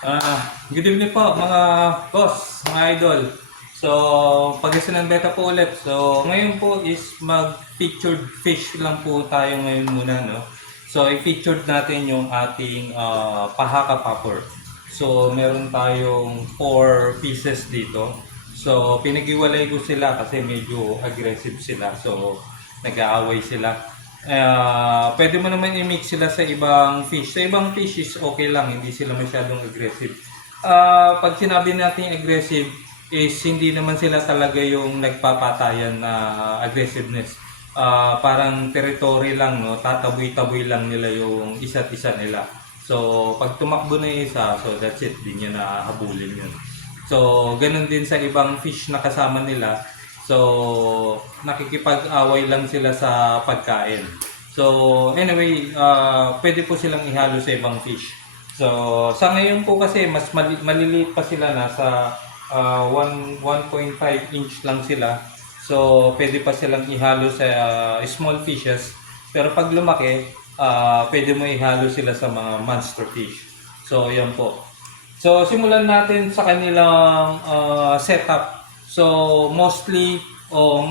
Good evening po mga boss, mga idol. So, Pangasinan Beta po ulit. So, ngayon po is mag-featured fish lang po tayo ngayon muna, no? So, i-featured natin yung ating pahaka popper. So, meron tayong 4 pieces dito. So, pinag-iwalay ko sila kasi medyo aggressive sila. So, nag-aaway sila. Pwede mo naman i-mix sila sa ibang fish. Sa ibang fish is okay lang, hindi sila masyadong aggressive. Pag sinabi natin aggressive, is hindi naman sila talaga yung nagpapatayan na aggressiveness. Parang territory lang, no? Tataboy-taboy lang nila yung isa't isa nila. So, pag tumakbo na yung isa, so that's it, di niya nahabulin yun. So, ganun din sa ibang fish na kasama nila. So, nakikipag-away lang sila sa pagkain. So, anyway, pwede po silang ihalo sa ibang fish. So, sa ngayon po kasi mas maliliit pa sila, nasa 1.5 inch lang sila. So, pwede pa silang ihalo sa small fishes. Pero pag lumaki, pwede mo ihalo sila sa mga monster fish. So, yan po. So, simulan natin sa kanilang setup. So, mostly o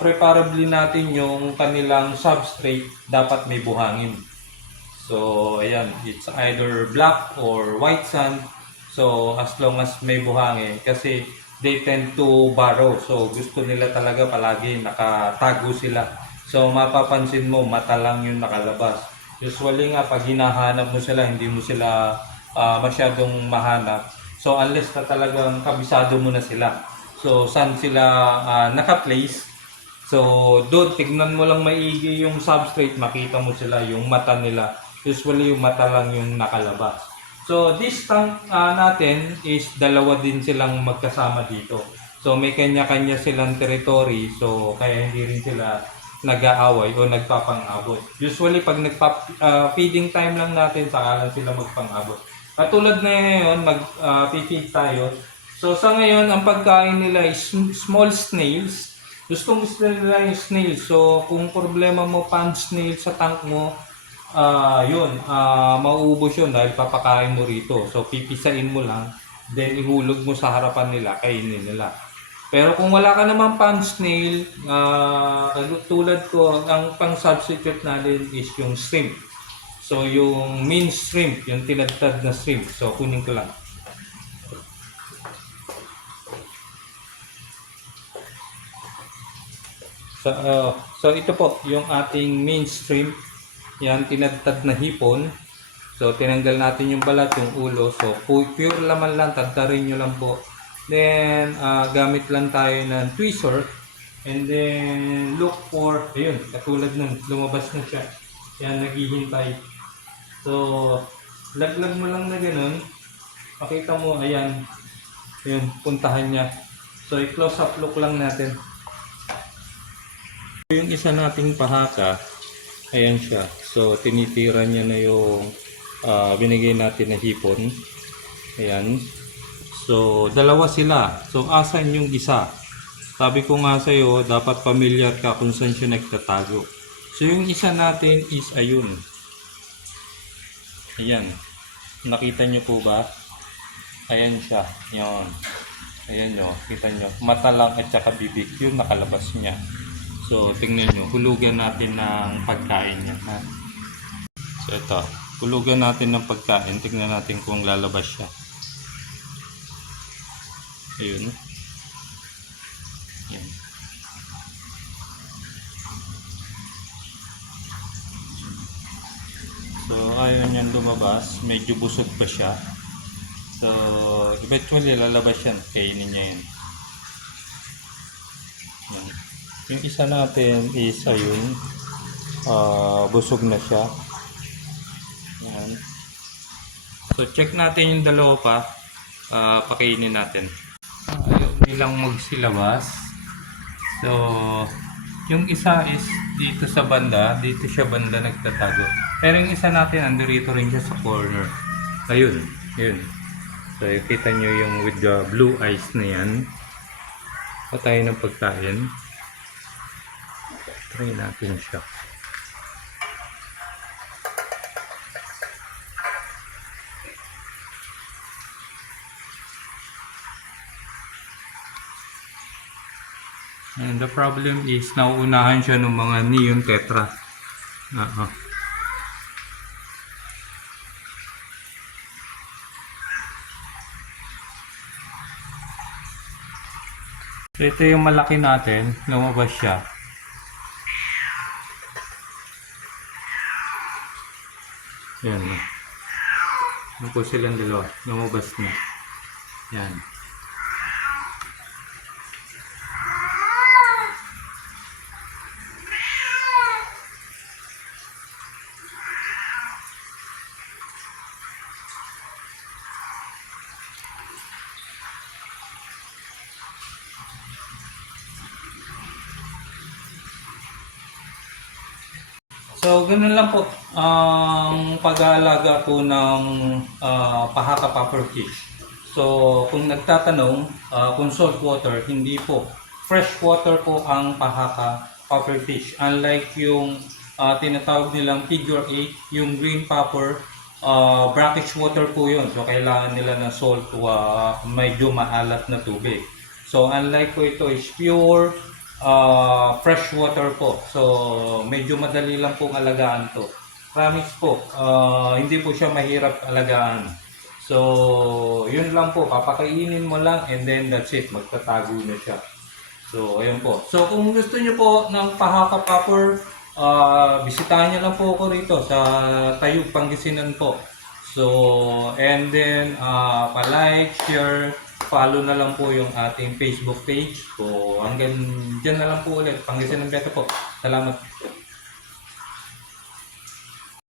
preferably natin yung kanilang substrate dapat may buhangin. So, ayan, it's either black or white sand. So, as long as may buhangin kasi they tend to burrow. So, gusto nila talaga palagi nakatago sila. So, mapapansin mo, mata lang yung nakalabas. Usually nga, pag hinahanap mo sila, hindi mo sila masyadong mahanap. So, unless na talagang kabisado mo na sila. So, saan sila naka-place. So, doon, tignan mo lang maigi yung substrate, makita mo sila, yung mata nila. Usually, yung mata lang yung nakalabas. So, this tank natin is dalawa din silang magkasama dito. So, may kanya-kanya silang territory. So, kaya hindi rin sila nag-aaway o nagpapang-abot. Usually, pag feeding time lang natin, saka lang sila magpang-abot. Katulad na ngayon, mag-feed tayo. So, sa ngayon, ang pagkain nila is small snails. Gusto nila yung snails. So, kung problema mo pan snail sa tank mo, mauubos yun dahil papakain mo rito. So, pipisain mo lang, then ihulog mo sa harapan nila, kainin nila. Pero kung wala ka naman pan snail, tulad ko, ang pang substitute natin is yung shrimp. So, yung main shrimp, yung tinadtad na shrimp. So, kunin ko lang. So ito po, yung ating main shrimp. Yan, tinadtad na hipon. So, tinanggal natin yung balat, yung ulo. So, pure laman lang, tadtarin nyo lang po. Then, gamit lang tayo ng tweezer. And then, look for, ayun, katulad nun, lumabas na siya. Yan, naghihintay. So, laglag mo lang na ganun. Makita mo, ayan. Ayun, puntahan niya. So, i-close up look lang natin. Yung isa nating pahaka, ayan siya. So, tinitira niya na yung binigay natin na hipon. Ayan. So, dalawa sila. So, asan yung isa? Sabi ko nga sa'yo, dapat familiar ka kung saan siya nagtatago. So, yung isa natin is ayun. Ayan. Nakita nyo po ba? Ayan siya. Yan. Ayan nyo. Kita nyo. Mata lang at saka bibig. Yung nakalabas niya. So, tingnan nyo. Hulugan natin ng pagkain niya. Ha? So, ito. Hulugan natin ng pagkain. Tingnan natin kung lalabas siya. Ayun. Yan. So, ayaw niyang lumabas. Medyo busog pa siya. So, eventually lalabas yan. Kainin niya yan. Yan. Yung isa natin is ayun. Busog na siya. Yan. So, check natin yung dalawa pa. Pakainin natin. Ayaw nilang magsilabas. So, yung isa is dito sa banda. Dito siya banda nagtatago. Pero yung isa natin, andito rin siya sa corner. Ayun. Yun. So, kita nyo yung with the blue eyes na yan. Patayin ng pagkain. Try natin siya. And the problem is, nauunahan siya ng mga neon tetra. Oo. So, ito yung malaki natin, lumabas siya. Yan. Yan po silang dalawa, lumabas na. Yan. So, ganun lang po ang pag-aalaga po ng pahaka pufferfish. So, kung nagtatanong kung salt water, hindi po. Fresh water po ang pahaka pufferfish. Unlike yung tinatawag nilang figure 8, yung green puffer, brackish water po yun. So, kailangan nila ng salt medyo maalat na tubig. So, unlike po ito is pure fresh water po. So, medyo madali lang pong alagaan to. Promise po, hindi po siya mahirap alagaan. So, yun lang po. Papakainin mo lang and then that's it. Magtatago na siya. So, ayun po. So, kung gusto niyo po ng pahaka puffer, bisitahin niyo lang po ako rito sa Tayug, Pangasinan po. So, and then, pa-like, share, follow na lang po yung ating Facebook page. So, hanggang dyan na lang po ulit. Pangasinan Beta po. Salamat.